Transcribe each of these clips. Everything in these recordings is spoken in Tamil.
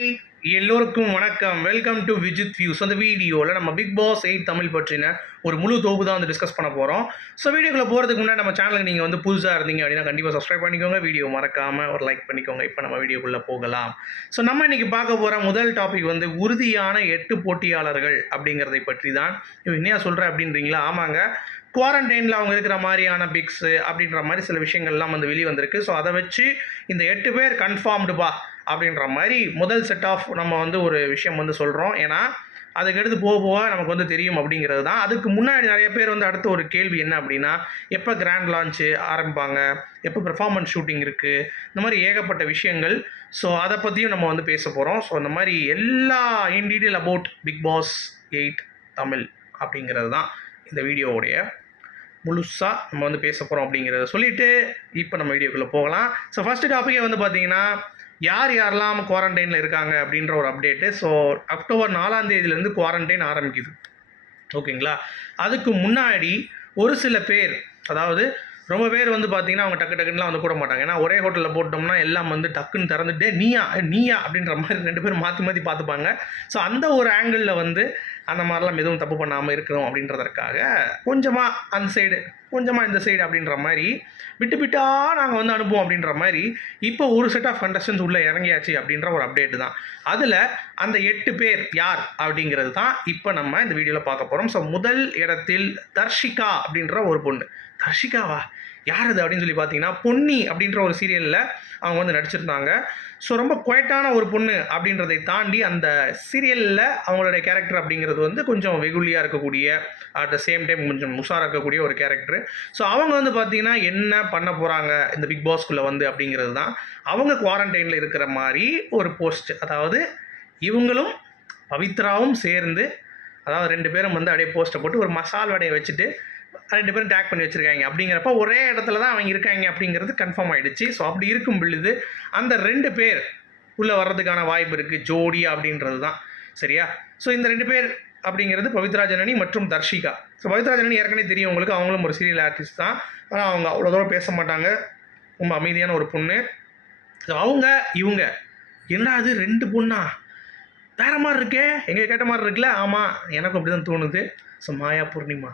எல்லோருக்கும் வணக்கம். Welcome to Vijith views. அந்த வீடியோவில் நம்ம பிக் பாஸ் 8 தமிழ் பற்றின ஒரு முழு தொகுப்பு தான் வந்து டிஸ்கஸ் பண்ண போகிறோம். ஸோ வீடியோக்குள்ளே போகிறதுக்கு முன்னாடி நம்ம சேனலுக்கு நீங்கள் வந்து புதுசாக இருந்தீங்க அப்படின்னா கண்டிப்பாக சப்ஸ்கிரைப் பண்ணிக்கோங்க. வீடியோ மறக்காமல் ஒரு லைக் பண்ணிக்கோங்க. இப்போ நம்ம வீடியோக்குள்ளே போகலாம். ஸோ நம்ம இன்றைக்கி பார்க்க போகிற முதல் டாபிக் வந்து உறுதியான 8 போட்டியாளர்கள் அப்படிங்கிறதை பற்றி தான். என்ன சொல்கிறேன் அப்படின்றீங்களா? ஆமாங்க, குவாரண்டைனில் அவங்க இருக்கிற மாதிரியான பிக்ஸு அப்படின்ற மாதிரி சில விஷயங்கள்லாம் வந்து வெளியே வந்திருக்கு. ஸோ அதை வச்சு இந்த 8 பேர் கன்ஃபார்ம்டுபா அப்படின்ற மாதிரி முதல் செட் ஆஃப் நம்ம வந்து ஒரு விஷயம் வந்து சொல்கிறோம். ஏன்னா அதுக்கடுத்து போக போக நமக்கு வந்து தெரியும் அப்படிங்கிறது தான். அதுக்கு முன்னாடி நிறைய பேர் வந்து அடுத்த ஒரு கேள்வி என்ன அப்படின்னா, எப்போ கிராண்ட் லான்ச்சு ஆரம்பிப்பாங்க, எப்போ பெர்ஃபார்மன்ஸ் ஷூட்டிங் இருக்குது, இந்த மாதிரி ஏகப்பட்ட விஷயங்கள். ஸோ அதை பற்றியும் நம்ம வந்து பேச போகிறோம். ஸோ இந்த மாதிரி எல்லா in detail about Bigg Boss 8 Tamil அப்படிங்கிறது தான் இந்த வீடியோவுடைய முழுசாக நம்ம வந்து பேச போகிறோம் அப்படிங்கிறத சொல்லிவிட்டு இப்போ நம்ம வீடியோக்குள்ளே போகலாம். ஸோ ஃபஸ்ட்டு டாப்பிக்கே வந்து பார்த்திங்கன்னா, யார் யாரெல்லாம் குவாரண்டைனில் இருக்காங்க அப்படின்ற ஒரு அப்டேட்டு. ஸோ அக்டோபர் 4ஆம் தேதியிலேருந்து குவாரண்டைன் ஆரம்பிக்குது, ஓகேங்களா? அதுக்கு முன்னாடி ஒரு சில பேர், அதாவது ரொம்ப பேர் வந்து பார்த்திங்கன்னா அவங்க டக்குன்னுலாம் வந்து கூட மாட்டாங்க. ஏன்னா ஒரே ஹோட்டலில் போட்டோம்னா எல்லாம் வந்து டக்குன்னு திறந்துட்டு நீயா அப்படின்ற மாதிரி 2 பேரும் மாற்றி மாற்றி பார்த்துப்பாங்க. ஸோ அந்த ஒரு ஆங்கிளில் வந்து அந்த மாதிரிலாம் எதுவும் தப்பு பண்ணாமல் இருக்கணும் அப்படின்றதற்காக கொஞ்சமாக அந்த சைடு கொஞ்சமாக இந்த சைடு அப்படின்ற மாதிரி விட்டு நாங்கள் வந்து அனுப்புவோம் அப்படின்ற மாதிரி இப்போ ஒரு செட் ஆஃப் கண்டஸ்டன்ஸ் உள்ளே இறங்கியாச்சு அப்படின்ற ஒரு அப்டேட்டு தான். அதில் அந்த 8 பேர் யார் அப்படிங்கிறது தான் இப்போ நம்ம இந்த வீடியோவில் பார்க்க போகிறோம். ஸோ முதல் இடத்தில் தர்ஷிகா அப்படின்ற ஒரு பொண்ணு. தர்ஷிகாவா யார் அது அப்படின்னு சொல்லி பார்த்தீங்கன்னா, பொன்னி அப்படின்ற ஒரு சீரியலில் அவங்க வந்து நடிச்சிருந்தாங்க. ஸோ ரொம்ப குவைட்டான ஒரு பொண்ணு அப்படின்றதை தாண்டி அந்த சீரியலில் அவங்களுடைய கேரக்டர் அப்படிங்கிறது வந்து கொஞ்சம் வெகுலியாக இருக்கக்கூடிய, அட் த சேம் டைம் கொஞ்சம் உஷாராக இருக்கக்கூடிய ஒரு கேரக்டர். ஸோ அவங்க வந்து பார்த்திங்கன்னா என்ன பண்ண போகிறாங்க இந்த பிக் பாஸ்குள்ளே வந்து அப்படிங்கிறது தான். அவங்க குவாரண்டைனில் இருக்கிற மாதிரி ஒரு போஸ்ட், அதாவது இவங்களும் பவித்ராவும் சேர்ந்து, அதாவது 2 பேரும் வந்து அப்படியே போஸ்ட்டை போட்டு ஒரு மசால் வடையை வச்சுட்டு 2 பேரும் டேக் பண்ணி வச்சுருக்காங்க. அப்படிங்கிறப்ப ஒரே இடத்துல தான் அவங்க இருக்காங்க அப்படிங்கிறது கன்ஃபார்ம் ஆகிடுச்சு. ஸோ அப்படி இருக்கும் பொழுது அந்த 2 பேர் உள்ளே வர்றதுக்கான வாய்ப்பு இருக்குது, ஜோடி அப்படின்றது தான். சரியா? ஸோ இந்த 2 பேர் அப்படிங்கிறது பவித்ரா ஜனனி மற்றும் தர்ஷிகா. ஸோ பவித்ரா ஜனனி ஏற்கனவே தெரியும் உங்களுக்கு, அவங்களும் ஒரு சீரியல் ஆர்டிஸ்ட் தான். ஆனால் அவங்க அவ்வளோ தூரம் பேச மாட்டாங்க, ரொம்ப அமைதியான ஒரு பொண்ணு. ஸோ இவங்க என்னடா அது 2 பொண்ணா, வேறு மாதிரி இருக்கே, எங்கே கேட்ட மாதிரி இருக்குல்ல? ஆமாம், எனக்கும் அப்படி தான் தோணுது. ஸோ மாயா பூர்ணிமா,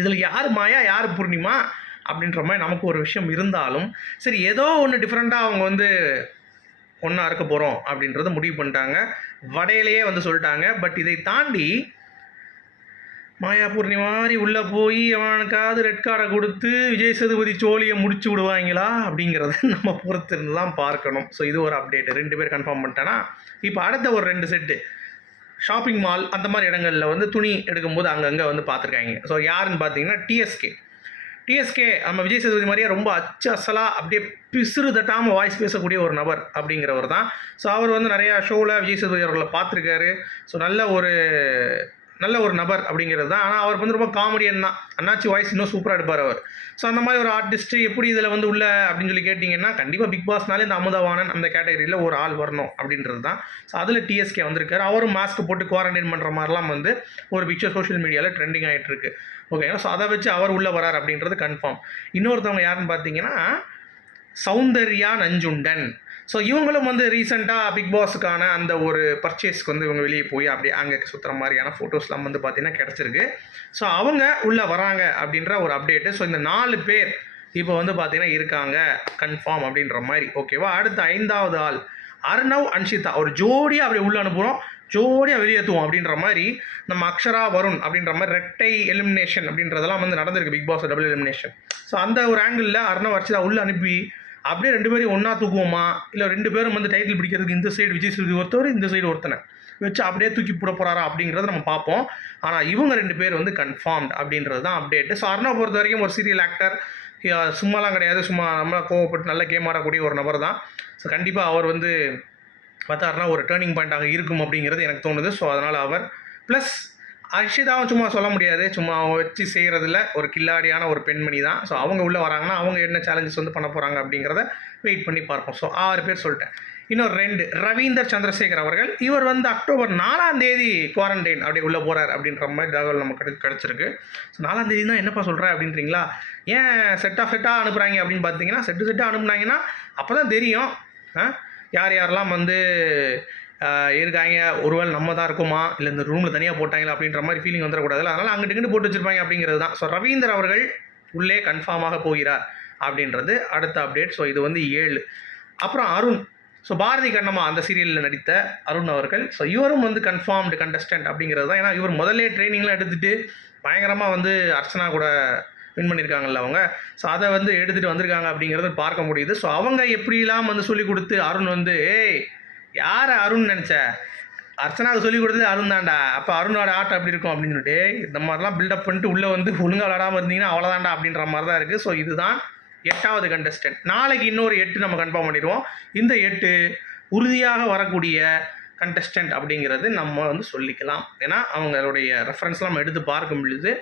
இதில் யார் மாயா யார் பூர்ணிமா அப்படின்ற மாதிரி நமக்கு ஒரு விஷயம் இருந்தாலும், சரி ஏதோ ஒன்று டிஃப்ரெண்ட்டாக அவங்க வந்து ஒன்றா இருக்க போகிறோம் அப்படின்றத முடிவு பண்ணிட்டாங்க. வடையிலேயே வந்து சொல்லிட்டாங்க. பட் இதை தாண்டி மாயா பூர்ணிமா மாதிரி உள்ளே போய் அவனுக்காவது ரெட் கார்டை கொடுத்து விஜய் சேதுபதி சோழியை முடிச்சு விடுவாங்களா அப்படிங்கிறத நம்ம பொறுத்திருந்து தான் பார்க்கணும். ஸோ இது ஒரு அப்டேட்டு. 2 பேர் கன்ஃபார்ம் பண்ணிட்டேன்னா, இப்போ அடுத்த ஒரு 2 செட்டு ஷாப்பிங் மால் அந்த மாதிரி இடங்களில் வந்து துணி எடுக்கும்போது அங்கங்கே வந்து பார்த்துருக்காங்க. ஸோ யாருன்னு பார்த்தீங்கன்னா டிஎஸ்கே நம்ம விஜய் சேதுபதி மாதிரியே ரொம்ப அசலாக அப்படியே பிசுறு தட்டாமல் வாய்ஸ் பேசக்கூடிய ஒரு நபர் அப்படிங்கிறவர் தான். ஸோ அவர் வந்து நிறையா ஷோவில் விஜய் சேதுபதி அவர்களை பார்த்துருக்காரு. ஸோ நல்ல ஒரு நபர் அப்படிங்கிறது தான். ஆனால் அவர் வந்து ரொம்ப காமெடியன் தான். அண்ணாச்சி வாய்ஸ் இன்னும் சூப்பராக எடுப்பார் அவர். ஸோ அந்த மாதிரி ஒரு ஆர்டிஸ்ட்டு எப்படி இதில் வந்து உள்ள அப்படின்னு சொல்லி கேட்டிங்கன்னா, கண்டிப்பாக பிக் பாஸ்னாலே இந்த அமுதவாணன் அந்த கேட்டகரியில் ஒரு ஆள் வரணும் அப்படின்றது தான். ஸோ அதில் டிஎஸ்கே வந்திருக்காரு. அவரும் மாஸ்க் போட்டு குவாரண்டைன் பண்ணுற மாதிரிலாம் வந்து ஒரு பிக்சர் சோஷியல் மீடியாவில் ட்ரெண்டிங் ஆகிட்டு இருக்கு, ஓகேங்களா? ஸோ அதை வச்சு அவர் உள்ளே வரார் அப்படின்றது கன்ஃபார்ம். இன்னொருத்தவங்க யாருன்னு பார்த்தீங்கன்னா, சௌந்தர்யா நஞ்சுண்டன். ஸோ இவங்களும் வந்து ரீசெண்டாக பிக் பாஸுக்கான அந்த ஒரு பர்ச்சேஸ்க்கு வந்து இவங்க வெளியே போய் அப்படியே அங்கே சுற்றுற மாதிரியான ஃபோட்டோஸ்லாம் வந்து பார்த்திங்கன்னா கிடச்சிருக்கு. ஸோ அவங்க உள்ளே வராங்க அப்படின்ற ஒரு அப்டேட்டு. ஸோ இந்த 4 பேர் இப்போ வந்து பார்த்திங்கன்னா இருக்காங்க கன்ஃபார்ம் அப்படின்ற மாதிரி, ஓகேவா? அடுத்த 5வது ஆள் அர்ணவ் அன்ஷிதா. ஒரு ஜோடியாக அப்படி உள்ளே அனுப்புகிறோம், ஜோடியாக வெளியேற்றுவோம் அப்படின்ற மாதிரி நம்ம அக்ஷரா வருண் அப்படின்ற மாதிரி ரெட்டை எலிமினேஷன் அப்படின்றதெல்லாம் வந்து நடந்திருக்கு Bigg Boss double elimination. So அந்த ஒரு ஆங்கிளில் அர்ணவ் அன்ஷிதா உள்ளே அனுப்பி அப்படியே 2 பேரும் ஒன்றா தூக்குவோமா, இல்லை 2 பேரும் வந்து டைட்டில் பிடிக்கிறதுக்கு இந்த சைடு விஜய் சேதுபதி ஒருத்தர், இந்த சைடு ஒருத்தனை வச்சு அப்படியே தூக்கி போட போகிறாரா அப்படிங்கிறத நம்ம பார்ப்போம். ஆனால் இவங்க 2 பேர் வந்து கன்ஃபார்ம்ட் அப்படின்றது தான் அப்டேட்டு. ஸோ அர்ணவ் பொறுத்த வரைக்கும் ஒரு சீரியல் ஆக்டர், சும்மாலாம் கிடையாது, சும்மா நம்மளை கோவப்பட்டு நல்ல கேம் ஆடக்கூடிய ஒரு நபர் தான். ஸோ கண்டிப்பாக அவர் வந்து பார்த்தாருன்னா ஒரு டேர்னிங் பாயிண்ட்டாக இருக்கும் அப்படிங்கிறது எனக்கு தோணுது. ஸோ அதனால் அவர் ப்ளஸ் அர்ஷிதாவும் சும்மா சொல்ல முடியாது, சும்மா வச்சு செய்கிறதுல ஒரு கில்லாடியான ஒரு பெண்மணி தான். ஸோ அவங்க உள்ளே வராங்கன்னா அவங்க என்ன சேலஞ்சஸ் வந்து பண்ண போகிறாங்க அப்படிங்கிறத வெயிட் பண்ணி பார்ப்போம். ஸோ 6 பேர் சொல்லிட்டேன். இன்னொரு 2 ரவீந்தர் சந்திரசேகர் அவர்கள், இவர் வந்து அக்டோபர் 4ஆம் தேதி குவாரண்டைன் அப்படி உள்ளே போகிறார் அப்படின்ற மாதிரி தகவல் நமக்கு கிடச்சிருக்கு. ஸோ 4ஆம் தேதி தான் என்னப்பா சொல்கிறேன் அப்படின்றீங்களா? ஏன் செட்டாக அனுப்புகிறாங்க அப்படின்னு பார்த்தீங்கன்னா, செட்டாக அனுப்புனாங்கன்னா அப்போ தான் தெரியும் யார் யாரெல்லாம் வந்து இருக்காங்க, ஒருவேளை நம்ம தான் இருக்குமா, இல்லை இந்த ரூமில் தனியாக போட்டாங்களா அப்படின்ற மாதிரி ஃபீலிங் வந்துடக்கூடாதுல்ல, அதனால் அங்கிட்டு இங்கிட்டு போட்டு வச்சுருப்பாங்க அப்படிங்கிறது தான். ஸோ ரவீந்தர் அவர்கள் உள்ளே கன்ஃபார்மாக போகிறார் அப்படின்றது அடுத்த அப்டேட். ஸோ இது வந்து 7. அப்புறம் அருண். ஸோ பாரதி கண்ணம்மா அந்த சீரியலில் நடித்த அருண் அவர்கள். ஸோ இவரும் வந்து கன்ஃபார்ம்டு கண்டஸ்டன்ட் அப்படிங்கிறது தான். ஏன்னா இவர் முதல்லே ட்ரைனிங்லாம் எடுத்துகிட்டு பயங்கரமாக வந்து அர்ச்சனா கூட வின் பண்ணியிருக்காங்கல்ல அவங்க. ஸோ அதை வந்து எடுத்துகிட்டு வந்திருக்காங்க அப்படிங்கிறத பார்க்க முடியுது. ஸோ அவங்க எப்படிலாம் வந்து சொல்லிக் கொடுத்து அருண் வந்து யாரை அருண் நினச்ச, அர்ச்சனாவுக்கு சொல்லிக் கொடுத்தது அருண் தான்டா, அப்போ அருணோட ஆட்டம் எப்படி இருக்கும் அப்படின்னு சொல்லிட்டு இந்த மாதிரிலாம் பில்டப் பண்ணிட்டு உள்ளே வந்து ஒழுங்காக விளாடாமல் இருந்தீங்கன்னா அவ்வளோதான்டா அப்படின்ற மாதிரி தான் இருக்குது. ஸோ இதுதான் 8வது கண்டஸ்டன்ட். நாளைக்கு இன்னொரு 8 நம்ம கன்ஃபார்ம் பண்ணிடுவோம். இந்த 8 உறுதியாக வரக்கூடிய கண்டஸ்டன்ட் அப்படிங்கிறது நம்ம வந்து சொல்லிக்கலாம். ஏன்னா அவங்களுடைய ரெஃபரன்ஸ்லாம் நம்ம எடுத்து பார்க்கும் பொழுது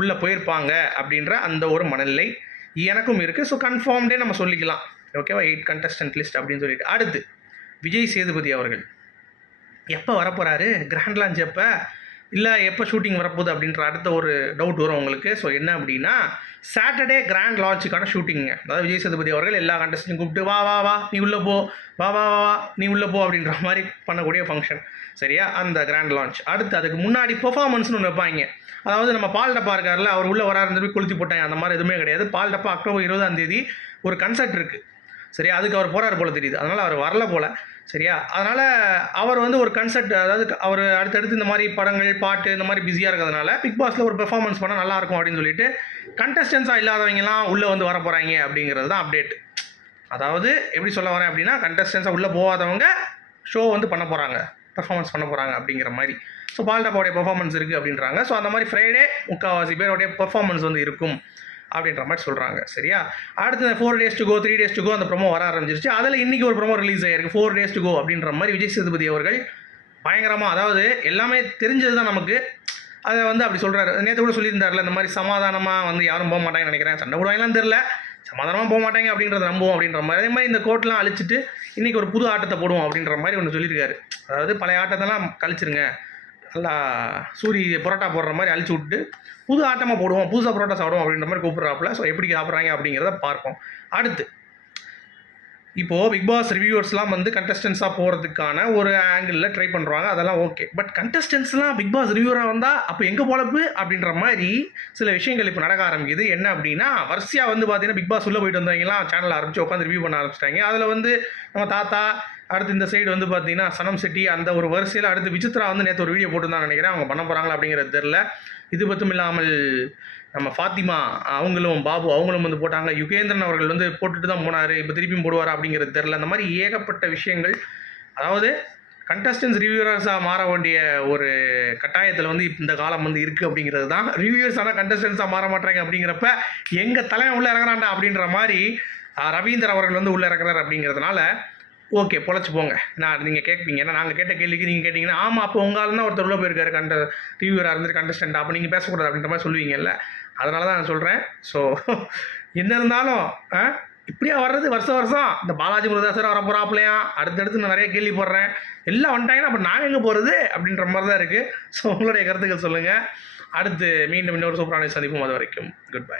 உள்ளே போயிருப்பாங்க அப்படின்ற அந்த ஒரு மனநிலை எனக்கும் இருக்குது. ஸோ கன்ஃபார்ம்டே நம்ம சொல்லிக்கலாம். ஓகேவா, 8 கண்டஸ்டன்ட் லிஸ்ட் அப்படின்னு சொல்லிட்டு. அடுத்து விஜய் சேதுபதி அவர்கள் எப்போ வரப்போகிறாரு, கிராண்ட் லான்ச் எப்போ, இல்லை எப்போ ஷூட்டிங் வரப்போகுது அப்படின்ற அடுத்த ஒரு டவுட் வரும் உங்களுக்கு. ஸோ என்ன அப்படின்னா சாட்டர்டே கிராண்ட் லான்ச்சுக்கான ஷூட்டிங்க. அதாவது விஜய் சேதுபதி அவர்கள் எல்லா கண்டஸ்டையும் கூப்பிட்டு வா வா வா நீ உள்ளே போ, வா வா வா நீ உள்ளே போ அப்படின்ற மாதிரி பண்ணக்கூடிய ஃபங்க்ஷன். சரியா, அந்த கிராண்ட் லான்ச். அடுத்து அதுக்கு முன்னாடி பெர்ஃபார்மன்ஸ்னு ஒன்று வைப்பாங்க. அதாவது நம்ம பால் டப்பா இருக்கார்ல, அவர் உள்ளே வராருன்னு போய் கொளுத்தி போட்டாங்க, அந்த மாதிரி எதுவுமே கிடையாது. பால் டப்பா அக்டோபர் 20ஆம் தேதி ஒரு கன்சர்ட் இருக்குது. சரியா, அதுக்கு அவர் போகிறார் போல தெரியுது, அதனால் அவர் வரல போல். சரியா, அதனால் அவர் வந்து ஒரு கன்சர்ட், அதாவது அவர் அடுத்தடுத்து இந்த மாதிரி படங்கள் பாட்டு இந்த மாதிரி பிஸியாக இருக்கிறதுனால பிக் பாஸில் ஒரு பெர்ஃபார்மன்ஸ் பண்ணால் நல்லாயிருக்கும் அப்படின்னு சொல்லிட்டு கண்டஸ்டன்ஸாக இல்லாதவங்கலாம் உள்ளே வந்து வர போகிறாங்க அப்படிங்கிறது தான் அப்டேட். அதாவது எப்படி சொல்ல வரேன் அப்படின்னா கண்டஸ்டன்ஸாக உள்ளே போகாதவங்க ஷோ வந்து பண்ண போகிறாங்க, பெர்ஃபார்மன்ஸ் பண்ண போகிறாங்க அப்படிங்கிற மாதிரி. ஸோ பால்டப்பாவுடைய பெர்ஃபார்மன்ஸ் இருக்குது அப்படின்றாங்க. ஸோ அந்த மாதிரி ஃப்ரைடே முக்கால்வாசி பேருடைய பெர்ஃபார்மன்ஸ் வந்து இருக்கும் அப்படின்ற மாதிரி சொல்கிறாங்க. சரியா, அடுத்து 4 days to go 3 days to go அந்த ப்ரோமோ வர ஆரம்பிச்சிருச்சு. அதில் இன்றைக்கி ஒரு ப்ரோமோ ரிலீஸ் ஆகிருக்கு 4 days to go அப்படின்ற மாதிரி. விஜய் சேதுபதி அவர்கள் பயங்கரமாக, அதாவது எல்லாமே தெரிஞ்சது தான் நமக்கு, அதை வந்து அப்படி சொல்கிறாரு. நேற்று கூட சொல்லியிருந்தார்ல, இந்த மாதிரி சமாதானமாக வந்து யாரும் போக மாட்டாங்கன்னு நினைக்கிறேன், சண்டை போடுவாங்கலாம் தெரில, சமாதானமாக போக மாட்டாங்க அப்படின்றத நம்புவோம் அப்படின்ற மாதிரி. அதே மாதிரி இந்த கோர்ட்லாம் அழிச்சிட்டு இன்றைக்கி ஒரு புது ஆட்டத்தை போடுவோம் அப்படின்ற மாதிரி ஒன்று சொல்லியிருக்காரு. அதாவது பழைய ஆட்டத்தெல்லாம் கழிச்சிருங்க, நல்லா சூரி பரோட்டா போடுற மாதிரி அழிச்சு விட்டு புது ஆட்டமாக போடுவோம், புதுசாக பரோட்டா சாப்பிடுவோம் அப்படின்ற மாதிரி கூப்பிட்றாப்புல. ஸோ எப்படி சாப்பிட்றாங்க அப்படிங்கிறத பார்ப்போம். அடுத்து இப்போது பிக் பாஸ் ரிவ்யூவர்ஸ்லாம் வந்து கண்டஸ்டன்ஸாக போகிறதுக்கான ஒரு ஆங்கிளில் ட்ரை பண்ணுறாங்க, அதெல்லாம் ஓகே. பட் கண்டஸ்டன்ஸ்லாம் பிக் பாஸ் ரிவ்யூவராக வந்தால் அப்போ எங்கே பொழப்பு அப்படின்ற மாதிரி சில விஷயங்கள் இப்போ நடக்க ஆரம்பிக்குது. என்ன அப்படின்னா வரிசையாக வந்து பார்த்தீங்கன்னா பிக் பாஸ் உள்ளே போயிட்டு வந்தவங்கலாம் சேனல் ஆரம்பித்து உட்காந்து ரிவ்யூ பண்ண ஆரம்பிச்சிட்டாங்க. அதில் வந்து நம்ம தாத்தா, அடுத்து இந்த சைடு வந்து பார்த்தீங்கன்னா சனம் செட்டி, அந்த ஒரு வரிசையில் அடுத்து விசித்ரா வந்து நேற்று ஒரு வீடியோ போட்டுருந்தான்னு நினைக்கிறேன். அவங்க பண்ண போகிறாங்களா அப்படிங்கிறது தெரில. இது மட்டும் இல்லாமல் நம்ம ஃபாத்திமா அவங்களும் பாபு அவங்களும் வந்து போட்டாங்க. யுகேந்திரன் அவர்கள் வந்து போட்டுட்டு தான் போனார், இப்போ திருப்பியும் போடுவார் அப்படிங்கிறது தெரில. அந்த மாதிரி ஏகப்பட்ட விஷயங்கள். அதாவது கண்டஸ்டன்ஸ் ரிவ்யூவர்ஸாக மாற வேண்டிய ஒரு கட்டாயத்தில் வந்து இந்த காலம் வந்து இருக்குது அப்படிங்கிறது தான். ரிவ்யூவர்ஸ் ஆனால் கண்டஸ்டன்ஸாக மாற மாட்டாங்க அப்படிங்கிறப்ப எங்கள் தலைவன் உள்ளே இறங்குறாண்டா அப்படின்ற மாதிரி ரவீந்தர் அவர்கள் வந்து உள்ளே இறங்குறாரு அப்படிங்கிறதுனால ஓகே பொழைச்சி போங்க. நான் நீங்கள் கேட்பீங்க, ஏன்னா நாங்கள் கேட்ட கேள்விக்கு நீங்கள் கேட்டிங்கன்னா ஆமாம் அப்போ உங்களால் தான் ஒருத்தர் உள்ள போயிருக்காரு ரிவ்யூவராக இருந்துட்டு கண்டஸ்டன்ட், அப்போ நீங்கள் பேசக்கூடாது அப்படின்ற மாதிரி சொல்லுவீங்கல்ல, அதனால தான் நான் சொல்கிறேன். ஸோ என்ன இருந்தாலும் இப்படியா வர்றது வருஷம் இந்த பாலாஜி முருகதாசர் வர போகிறாப்லையா, அடுத்தடுத்து நான் நிறைய கேள்வி போடுறேன், எல்லாம் வந்துட்டாங்கன்னா அப்போ நாங்கள் எங்கே போகிறது அப்படின்ற மாதிரி தான் இருக்குது. ஸோ உங்களுடைய கருத்துக்கள் சொல்லுங்கள். அடுத்து மீண்டும் இன்னொரு சூப்பரான சந்திப்போம். அது வரைக்கும் குட் பை.